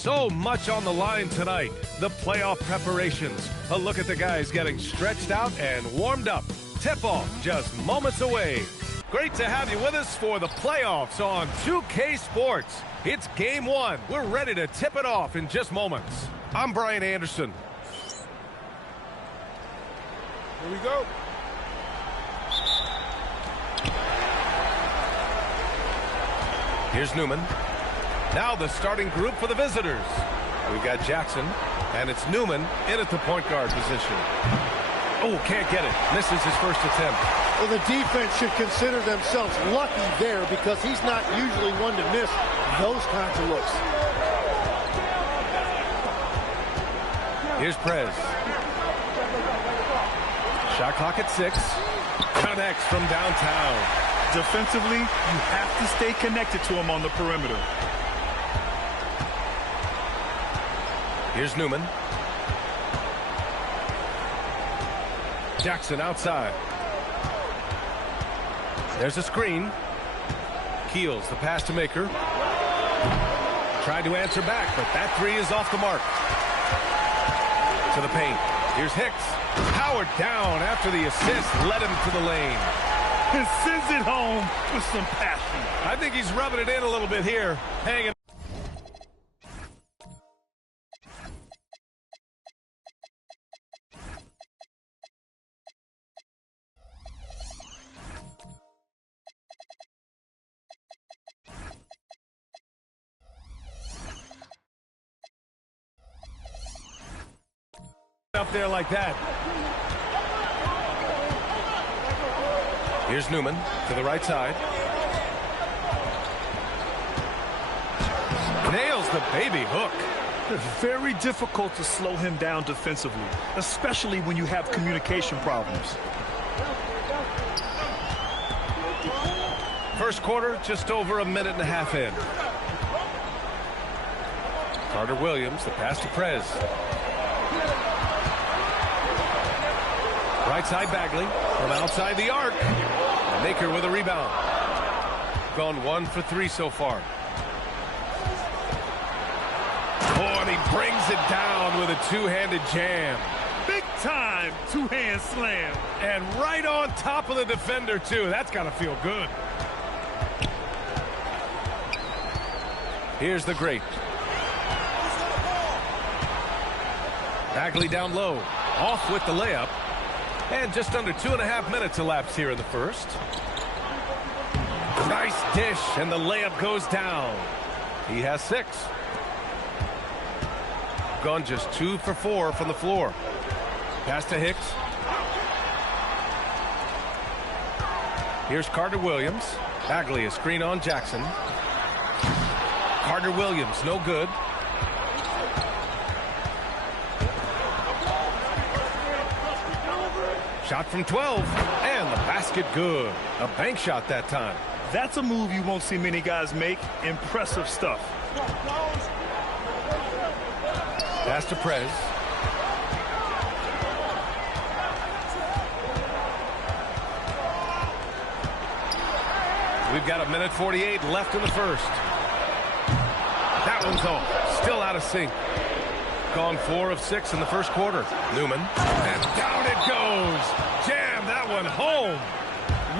So much on the line tonight. The playoff preparations. A look at the guys getting stretched out and warmed up. Tip-off just moments away. Great to have you with us for the playoffs on 2K Sports. It's game one. We're ready to tip it off in just moments. I'm Brian Anderson. Here we go. Here's Newman. Now the starting group for the visitors. We've got Jackson, and it's Newman in at the point guard position. Oh, can't get it. Misses his first attempt. Well, the defense should consider themselves lucky there because he's not usually one to miss those kinds of looks. Here's Prez. Shot clock at 6. Connects from downtown. Defensively, you have to stay connected to him on the perimeter. Here's Newman. Jackson outside. There's a screen. Keels the pass to Maker. Tried to answer back, but that three is off the mark. To the paint. Here's Hicks. Powered down after the assist led him to the lane. And sends it home with some passion. I think he's rubbing it in a little bit here. Hanging. Up there like that. Here's Newman to the right side. Nails the baby hook. It's very difficult to slow him down defensively, especially when you have communication problems. First quarter, just over a minute and a half in. Carter Williams, the pass to Prez. Right side Bagley from outside the arc. Maker with a rebound. Gone 1 for 3 so far. Oh, and he brings it down with a two-handed jam. Big time two-hand slam. And right on top of the defender, too. That's got to feel good. Here's the great. Bagley down low. Off with the layup. And just under 2.5 minutes elapsed here in the first. Nice dish, and the layup goes down. He has 6. Gone just 2 for 4 from the floor. Pass to Hicks. Here's Carter Williams. Bagley a screen on Jackson. Carter Williams, no good. Shot from 12, and the basket good. A bank shot that time. That's a move you won't see many guys make. Impressive stuff. Pass to Prez. We've got 1:48 left in the first. That one's off. Still out of sync. Gone 4 of 6 in the first quarter. Newman. And down it goes. Jam that one home.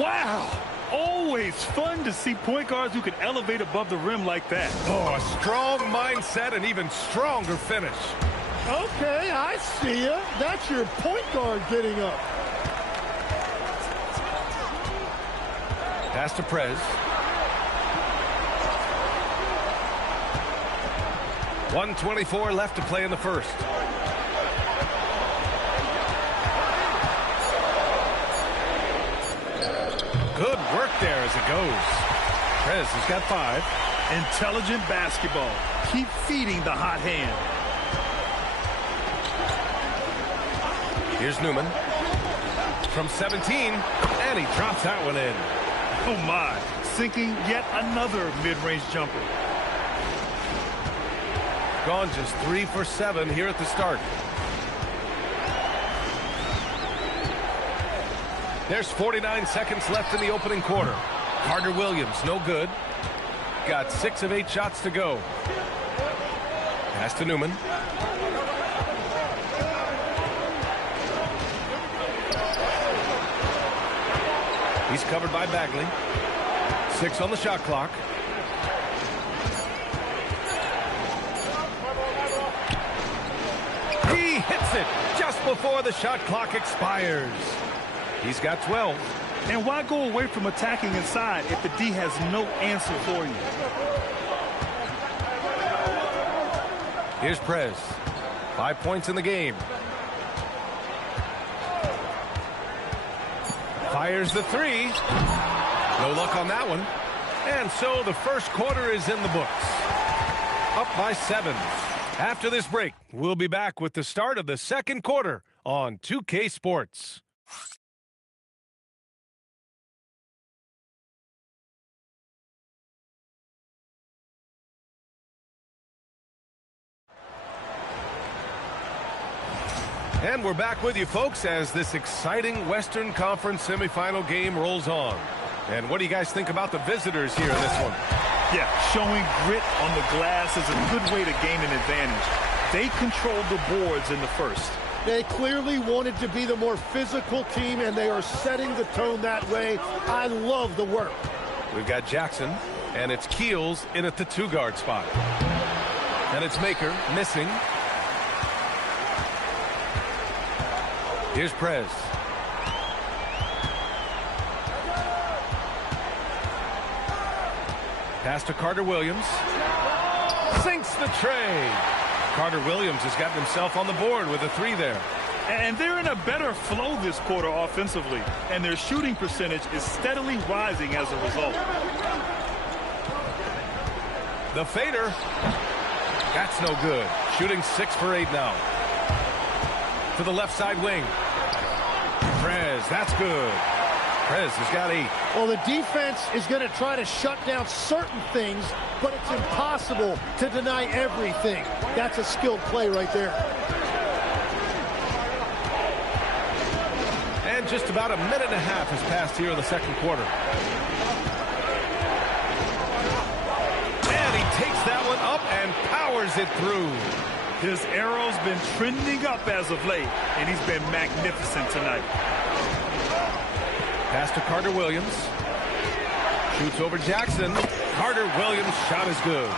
Wow. Always fun to see point guards who can elevate above the rim like that. Oh, a strong mindset and even stronger finish. Okay, I see ya. That's your point guard getting up. Pass to Prez. 1:24 left to play in the first. Good work there as it goes. Prez has got 5. Intelligent basketball. Keep feeding the hot hand. Here's Newman. From 17, and he drops that one in. Oh my, sinking yet another mid-range jumper. Gone just 3 for 7 here at the start. There's 49 seconds left in the opening quarter. Carter Williams, no good. Got 6 of 8 shots to go. Pass to Newman. He's covered by Bagley. 6 on the shot clock. He hits it just before the shot clock expires. He's got 12. And why go away from attacking inside if the D has no answer for you? Here's Prez. 5 points in the game. Fires the 3. No luck on that one. And so the first quarter is in the books. Up by 7. After this break, we'll be back with the start of the second quarter on 2K Sports. And we're back with you, folks, as this exciting Western Conference semifinal game rolls on. And what do you guys think about the visitors here in this one? Yeah, showing grit on the glass is a good way to gain an advantage. They controlled the boards in the first. They clearly wanted to be the more physical team, and they are setting the tone that way. I love the work. We've got Jackson, and it's Keels in at the 2-guard spot. And it's Maker missing. Here's Prez. Pass to Carter Williams. Sinks the tray. Carter Williams has gotten himself on the board with a 3 there. And they're in a better flow this quarter offensively. And their shooting percentage is steadily rising as a result. The fader. That's no good. Shooting 6 for 8 now. To the left side wing. Prez, that's good. Prez has got 8. Well, the defense is going to try to shut down certain things, but it's impossible to deny everything. That's a skilled play right there. And just about a minute and a half has passed here in the second quarter. And he takes that one up and powers it through. His arrow's been trending up as of late, and he's been magnificent tonight. Pass to Carter Williams. Shoots over Jackson. Carter Williams' shot is good.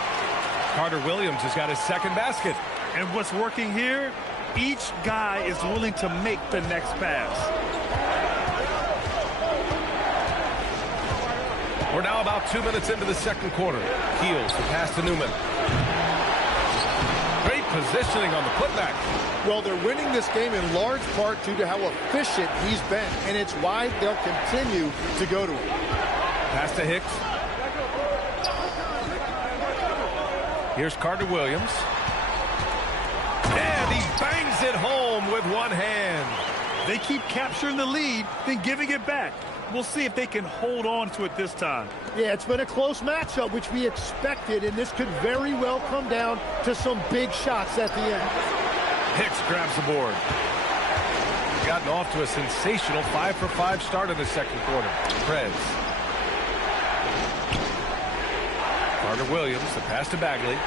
Carter Williams has got his second basket. And what's working here, each guy is willing to make the next pass. We're now about 2 minutes into the second quarter. Keels the pass to Newman. Great positioning on the putback. Well, they're winning this game in large part due to how efficient he's been, and it's why they'll continue to go to him. Pass to Hicks. Here's Carter Williams. And he bangs it home with one hand. They keep capturing the lead, then giving it back. We'll see if they can hold on to it this time. Yeah, it's been a close matchup, which we expected, and this could very well come down to some big shots at the end. Hicks grabs the board. Gotten off to a sensational 5-for-5 start in the second quarter. Prez. Carter Williams, the pass to Bagley.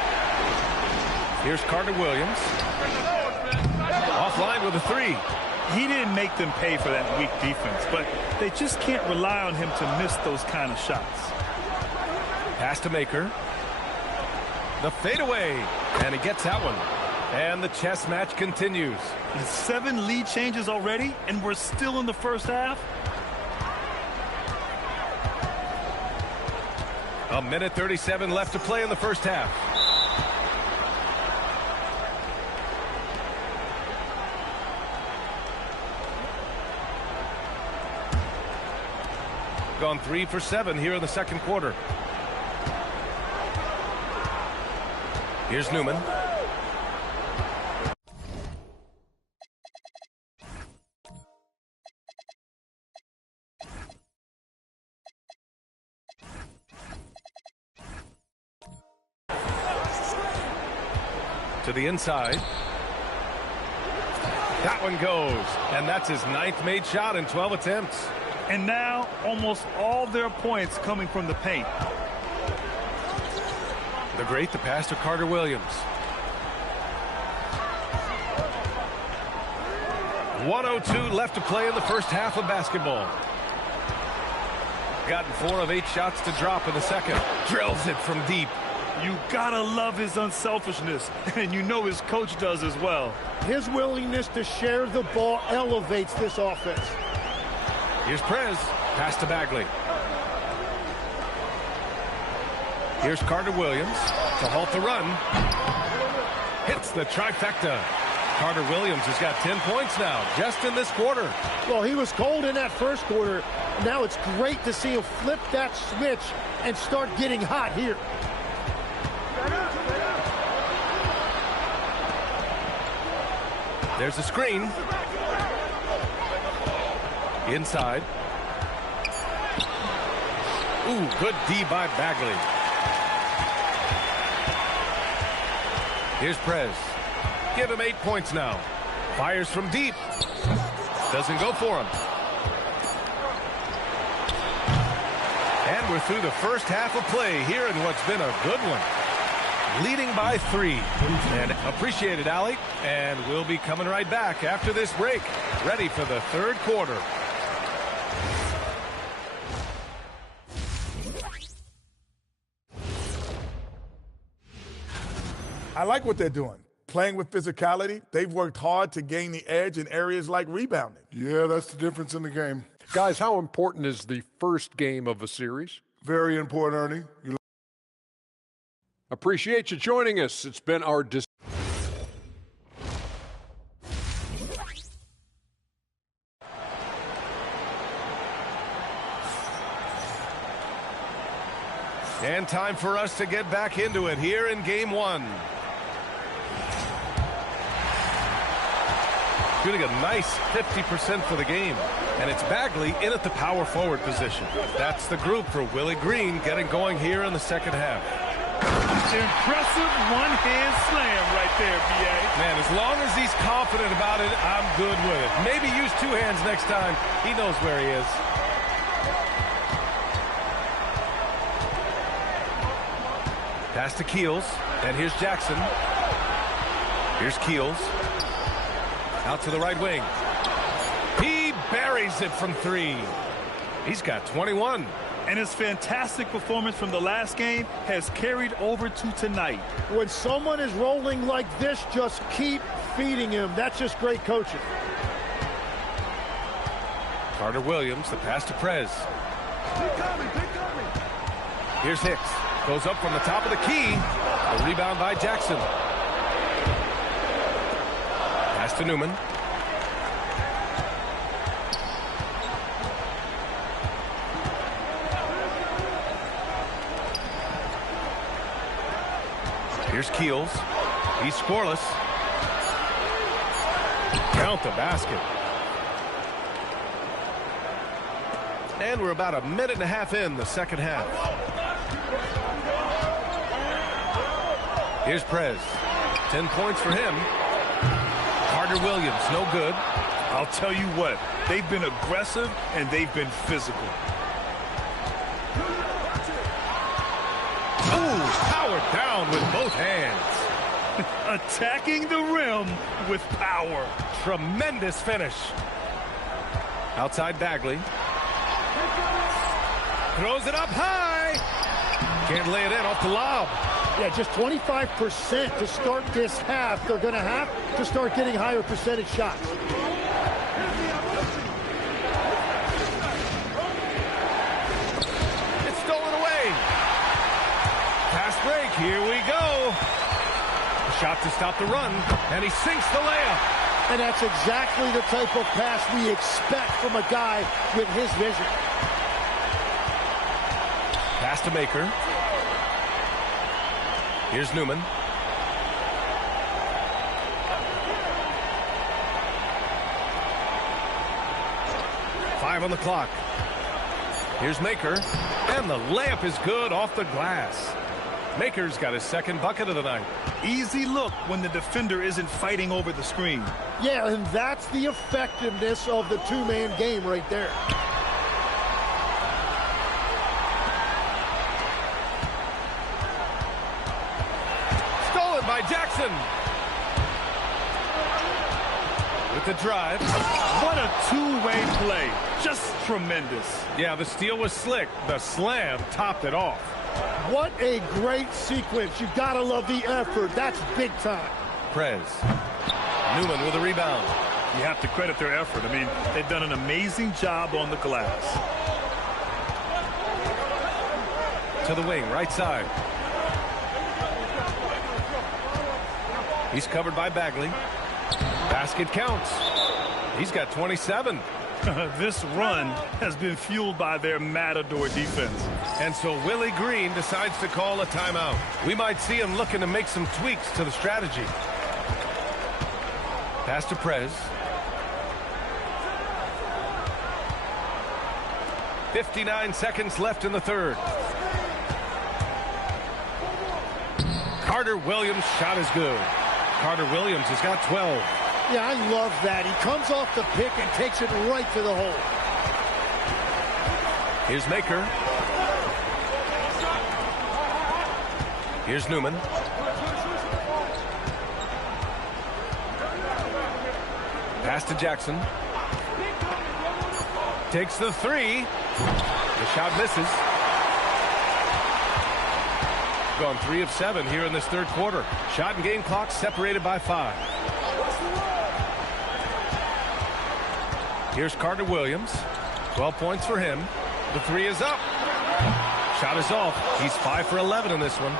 Here's Carter Williams. Offline with a 3. He didn't make them pay for that weak defense, but they just can't rely on him to miss those kind of shots. Pass to Maker. The fadeaway. And he gets that one. And the chess match continues. 7 lead changes already, and we're still in the first half. A minute 37 left to play in the first half. Gone 3 for 7 here in the second quarter. Here's Newman. To the inside. That one goes. And that's his 9th made shot in 12 attempts. And now almost all their points coming from the paint. The great, the pass to Carter Williams. 1:02 left to play in the first half of basketball. Gotten 4 of 8 shots to drop in the second. Drills it from deep. You gotta love his unselfishness, and you know his coach does as well. His willingness to share the ball elevates this offense. Here's Prez. Pass to Bagley. Here's Carter Williams to halt the run. Hits the trifecta. Carter Williams has got 10 points now, just in this quarter. Well, he was cold in that first quarter. Now it's great to see him flip that switch and start getting hot here. There's a screen. Inside. Ooh, good D by Bagley. Here's Prez. Give him 8 points now. Fires from deep. Doesn't go for him. And we're through the first half of play here in what's been a good one. Leading by 3. And appreciate it, Allie. And we'll be coming right back after this break. Ready for the third quarter. I like what they're doing. Playing with physicality, they've worked hard to gain the edge in areas like rebounding. Yeah, that's the difference in the game. Guys, how important is the first game of a series? Very important, Ernie. Appreciate you joining us. It's been our And time for us to get back into it here in game 1. Shooting a nice 50% for the game. And it's Bagley in at the power forward position. That's the group for Willie Green getting going here in the second half. Impressive one-hand slam right there, B.A. Man, as long as he's confident about it, I'm good with it. Maybe use 2 hands next time. He knows where he is. Pass to Keels, and here's Jackson. Here's Keels. Out to the right wing. He buries it from 3. He's got 21. And his fantastic performance from the last game has carried over to tonight. When someone is rolling like this, just keep feeding him. That's just great coaching. Carter Williams, the pass to Prez. Here's Hicks. Goes up from the top of the key. A rebound by Jackson. Pass to Newman. Here's Keels. He's scoreless. Count the basket. And we're about a minute and a half in the second half. Here's Prez. 10 points for him. Carter Williams, no good. I'll tell you what, they've been aggressive and they've been physical. Ooh, powered down with both hands. Attacking the rim with power. Tremendous finish. Outside Bagley. Throws it up high. Can't lay it in off the lob. Yeah, just 25% to start this half. They're going to have to start getting higher percentage shots. It's stolen away. Fast break. Here we go. A shot to stop the run, and he sinks the layup. And that's exactly the type of pass we expect from a guy with his vision. Pass to Maker. Here's Newman. Five on the clock. Here's Maker. And the layup is good off the glass. Maker's got his second bucket of the night. Easy look when the defender isn't fighting over the screen. Yeah, and that's the effectiveness of the two-man game right there. Stolen by Jackson. With the drive. What a two-way play. Just tremendous. Yeah, the steal was slick. The slam topped it off. What a great sequence. You gotta love the effort. That's big time. Prez. Newman with a rebound. You have to credit their effort. I mean, they've done an amazing job on the glass. To the wing, right side. He's covered by Bagley. Basket counts. He's got 27. This run has been fueled by their Matador defense. And so Willie Green decides to call a timeout. We might see him looking to make some tweaks to the strategy. Pass to Prez. 59 seconds left in the third. Carter Williams' shot is good. Carter Williams has got 12. Yeah, I love that. He comes off the pick and takes it right to the hole. Here's Maker. Here's Newman. Pass to Jackson. Takes the three. The shot misses. Gone 3 of 7 here in this third quarter. Shot and game clock separated by 5. Here's Carter Williams. 12 points for him. The three is up. Shot is off. He's 5 for 11 in this one.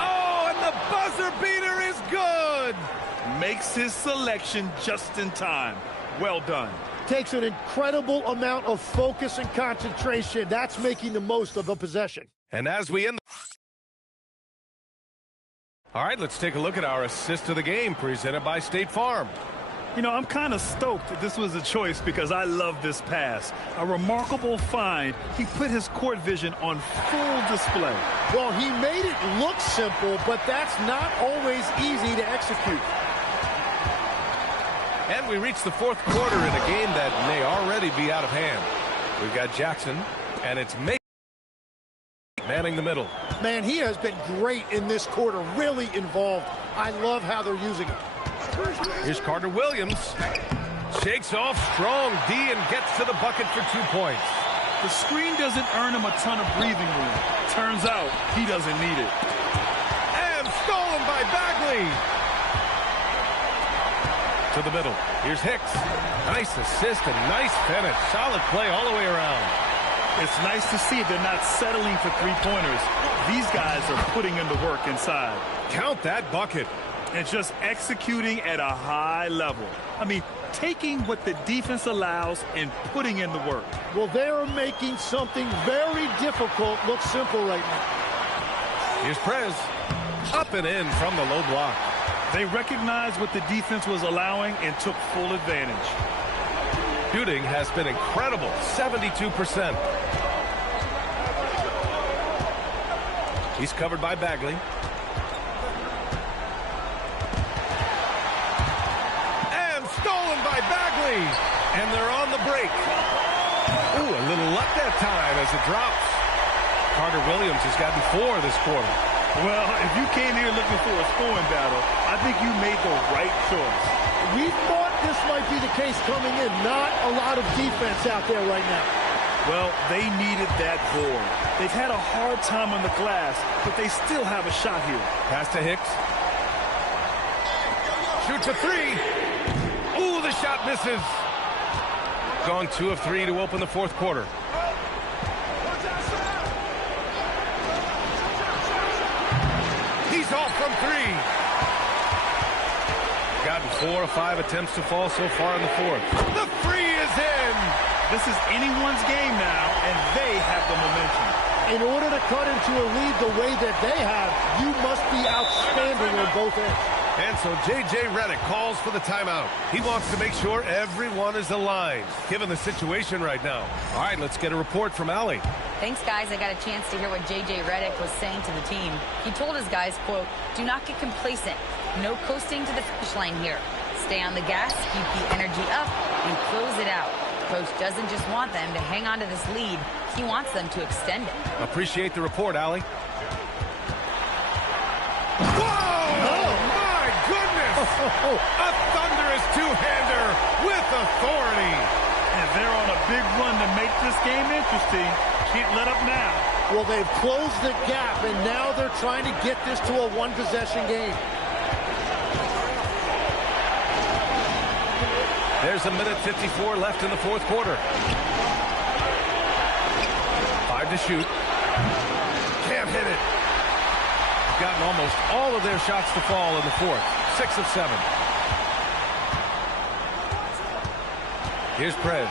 Oh, and the buzzer beater is good. Makes his selection just in time. Well done. Takes an incredible amount of focus and concentration. That's making the most of a possession. And as we end all right, let's take a look at our assist of the game presented by State Farm. You know, I'm kind of stoked that this was a choice because I love this pass. A remarkable find. He put his court vision on full display. Well, he made it look simple, but that's not always easy to execute. And we reach the fourth quarter in a game that may already be out of hand. We've got Jackson, and it's manning the middle. Man, he has been great in this quarter, really involved. I love how they're using him. Here's Carter Williams. Shakes off strong D and gets to the bucket for 2 points. The screen doesn't earn him a ton of breathing room. Turns out he doesn't need it. And stolen by Bagley. To the middle. Here's Hicks. Nice assist and nice finish. Solid play all the way around. It's nice to see they're not settling for three-pointers. These guys are putting in the work inside. Count that bucket. And just executing at a high level. I mean, taking what the defense allows and putting in the work. Well, they're making something very difficult look simple right now. Here's Prez. Up and in from the low block. They recognized what the defense was allowing and took full advantage. Shooting has been incredible, 72%. He's covered by Bagley. And stolen by Bagley. And they're on the break. Ooh, a little luck that time as it drops. Carter Williams has gotten 4 this quarter. Well, if you came here looking for a scoring battle, I think you made the right choice. We thought this might be the case coming in. Not a lot of defense out there right now. Well, they needed that board. They've had a hard time on the glass, but they still have a shot here. Pass to Hicks. Shoots a 3. Ooh, the shot misses. Gone 2 of 3 to open the fourth quarter. He's off from 3. Gotten 4 of 5 attempts to fall so far in the fourth. The 3 is in. This is anyone's game now, and they have the momentum. In order to cut into a lead the way that they have, you must be outstanding on both ends. And so J.J. Redick calls for the timeout. He wants to make sure everyone is aligned, given the situation right now. All right, let's get a report from Allie. Thanks, guys. I got a chance to hear what J.J. Redick was saying to the team. He told his guys, quote, "Do not get complacent. No coasting to the finish line here. Stay on the gas, keep the energy up, and close it out." coach doesn't just want them to hang on to this lead. He wants them to extend it. Appreciate the report, Allie. Whoa! Oh. My goodness! A thunderous two-hander with authority. And they're on a big run to make this game interesting. Can't let up now. Well, they've closed the gap, and now they're trying to get this to a one-possession game. There's a minute 54 left in the fourth quarter. 5 to shoot. Can't hit it. Gotten almost all of their shots to fall in the fourth. 6 of 7. Here's Prez.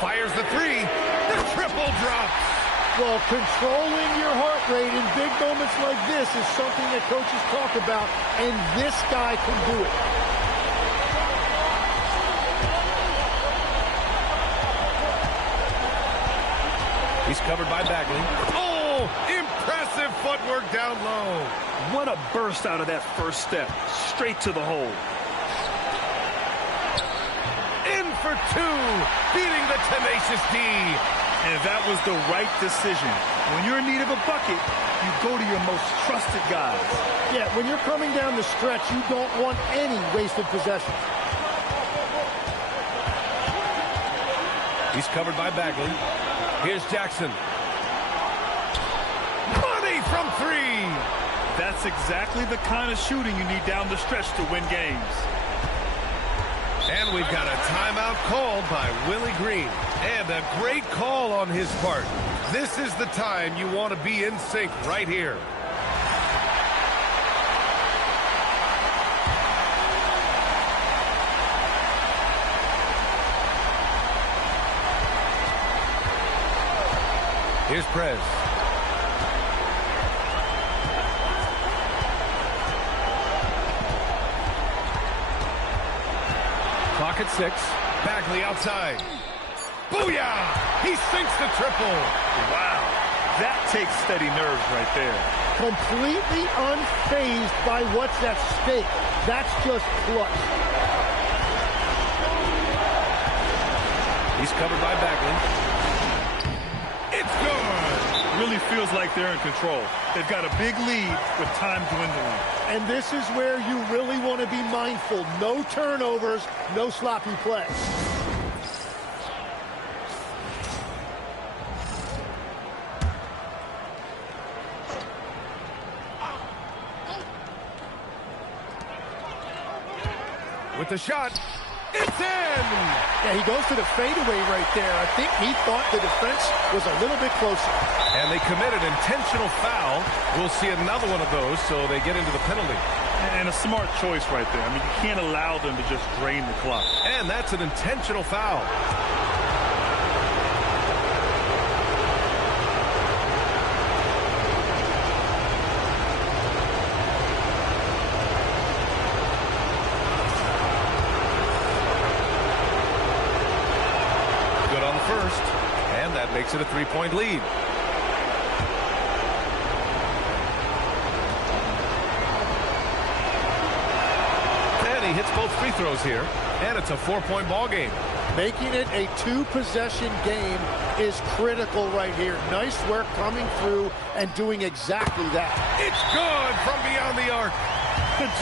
Fires the three. The triple drops. Well, controlling your heart rate in big moments like this is something that coaches talk about, and this guy can do it. He's covered by Bagley. Oh, impressive footwork down low. What a burst out of that first step. Straight to the hole. In for two, beating the tenacious D. And that was the right decision. When you're in need of a bucket, you go to your most trusted guys. Yeah, when you're coming down the stretch, you don't want any wasted possessions. He's covered by Bagley. Here's Jackson. Money from three. That's exactly the kind of shooting you need down the stretch to win games. And we've got a timeout called by Willie Green. And a great call on his part. This is the time you want to be in sync right here. Here's Prez. Clock at 6. Bagley outside. Booyah! He sinks the triple. Wow. That takes steady nerves right there. Completely unfazed by what's at stake. That's just clutch. He's covered by Bagley. It's good! Really feels like they're in control. They've got a big lead with time dwindling. And this is where you really want to be mindful. No turnovers, no sloppy play. With the shot, it's in! Yeah, he goes to the fadeaway right there. I think he thought the defense was a little bit closer. And they committed intentional foul. We'll see another one of those, so they get into the penalty. And a smart choice right there. I mean, you can't allow them to just drain the clock. And that's an intentional foul. Good on the first, and that makes it a three-point lead. He hits both free throws here, and it's a 4-point ball game. Making it a two-possession game is critical right here. Nice work coming through and doing exactly that. It's good from beyond the arc.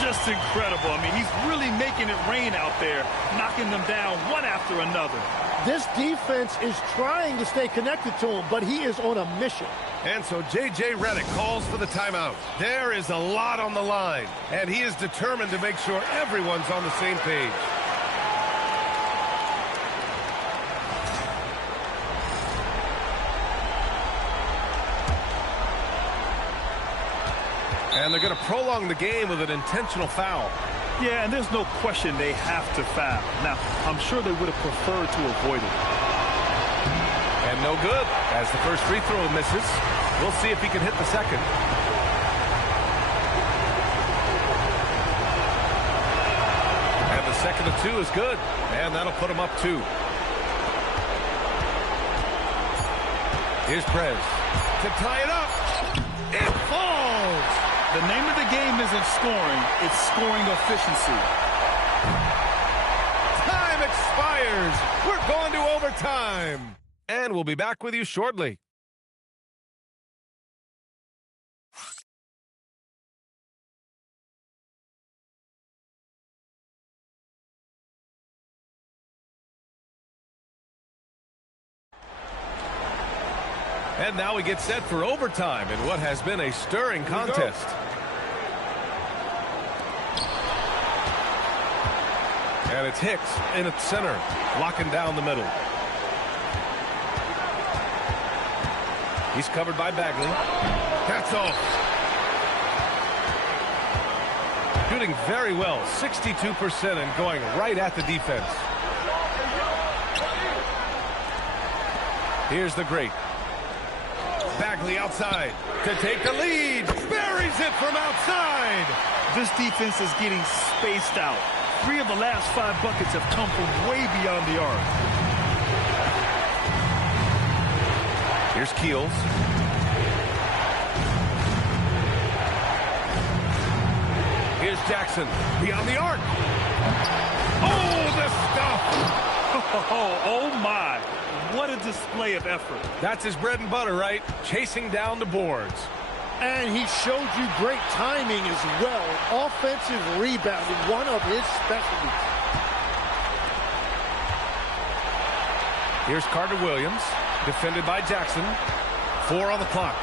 Just incredible. I mean, he's really making it rain out there, knocking them down one after another. This defense is trying to stay connected to him, but he is on a mission. And so J.J. Redick calls for the timeout. There is a lot on the line, and he is determined to make sure everyone's on the same page. And they're going to prolong the game with an intentional foul. Yeah, and there's no question they have to foul. Now, I'm sure they would have preferred to avoid it. And no good, as the first free throw misses. We'll see if he can hit the second. And the second of two is good, and that'll put him up 2. Here's Prez to tie it up. It falls. The name of the game isn't scoring, it's scoring efficiency. Time Time expires. We're going to overtime. And we'll be back with you shortly. And now we get set for overtime in what has been a stirring contest. And it's Hicks in its center, locking down the middle. He's covered by Bagley. That's off. Shooting very well, 62% and going right at the defense. Here's the great. Bagley outside to take the lead. Buries it from outside. This defense is getting spaced out. 3 of the last 5 buckets have come from way beyond the arc. Here's Keels. Here's Jackson beyond the arc. Oh, the stuff. Oh my. What a display of effort. That's his bread and butter, right? Chasing down the boards. And he showed you great timing as well. Offensive rebounding, one of his specialties. Here's Carter Williams, defended by Jackson. 4 on the clock.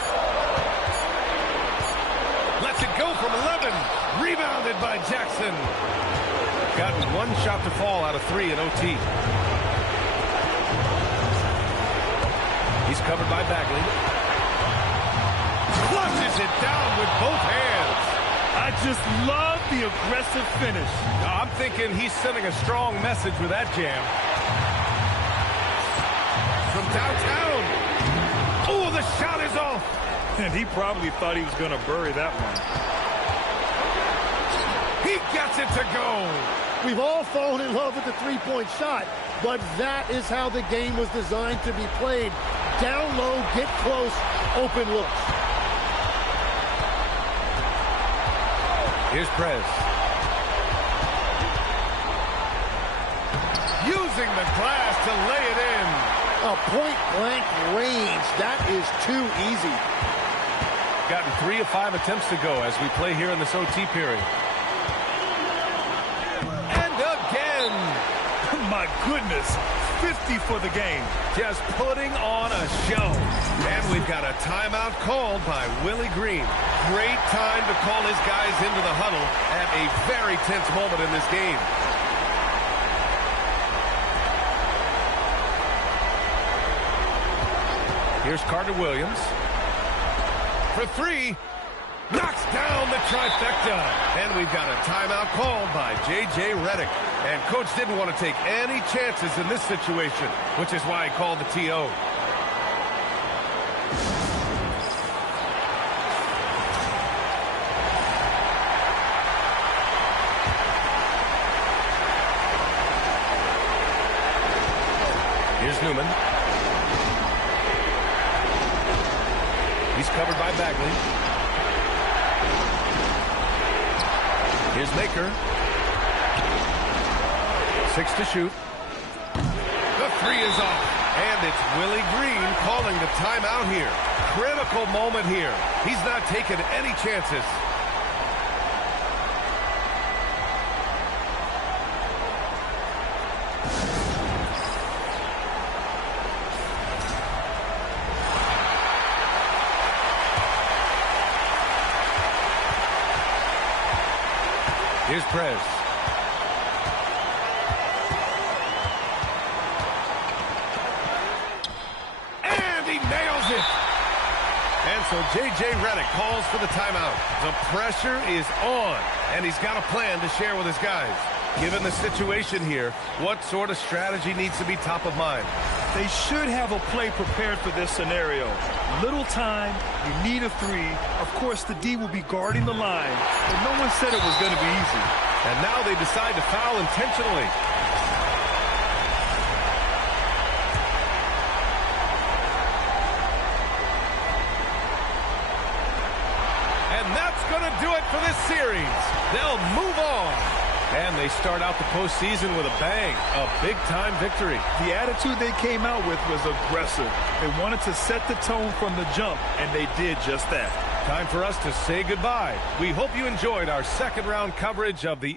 Lets it go from 11. Rebounded by Jackson. Gotten 1 shot to fall out of 3 in OT. He's covered by Bagley. Flushes it down with both hands. I just love the aggressive finish. I'm thinking he's sending a strong message with that jam. From downtown. Oh, the shot is off. And he probably thought he was going to bury that one. He gets it to go. We've all fallen in love with the three-point shot, but that is how the game was designed to be played. Down low, get close, open looks. Here's Prez. Using the glass to lay it in. A point-blank range. That is too easy. Gotten 3 of 5 attempts to go as we play here in this OT period. And again. My goodness. 50 for the game. Just putting on a show. And we've got a timeout called by Willie Green. Great time to call his guys into the huddle at a very tense moment in this game. Here's Carter Williams. For 3. Knocks down the trifecta. And we've got a timeout called by J.J. Redick. And Coach didn't want to take any chances in this situation, which is why he called the TO. Here's Newman. He's covered by Bagley. Here's Maker. 6 to shoot. The 3 is off. And it's Willie Green calling the timeout here. Critical moment here. He's not taking any chances. Here's Prez. And he nails it. And so J.J. Redick calls for the timeout. The pressure is on, and he's got a plan to share with his guys. Given the situation here, what sort of strategy needs to be top of mind? They should have a play prepared for this scenario. Little time, you need a 3. Of course, the D will be guarding the line, but no one said it was going to be easy. And now they decide to foul intentionally. And that's going to do it for this series. They'll move on. And they start out the postseason with a bang, a big-time victory. The attitude they came out with was aggressive. They wanted to set the tone from the jump, and they did just that. Time for us to say goodbye. We hope you enjoyed our second round coverage of the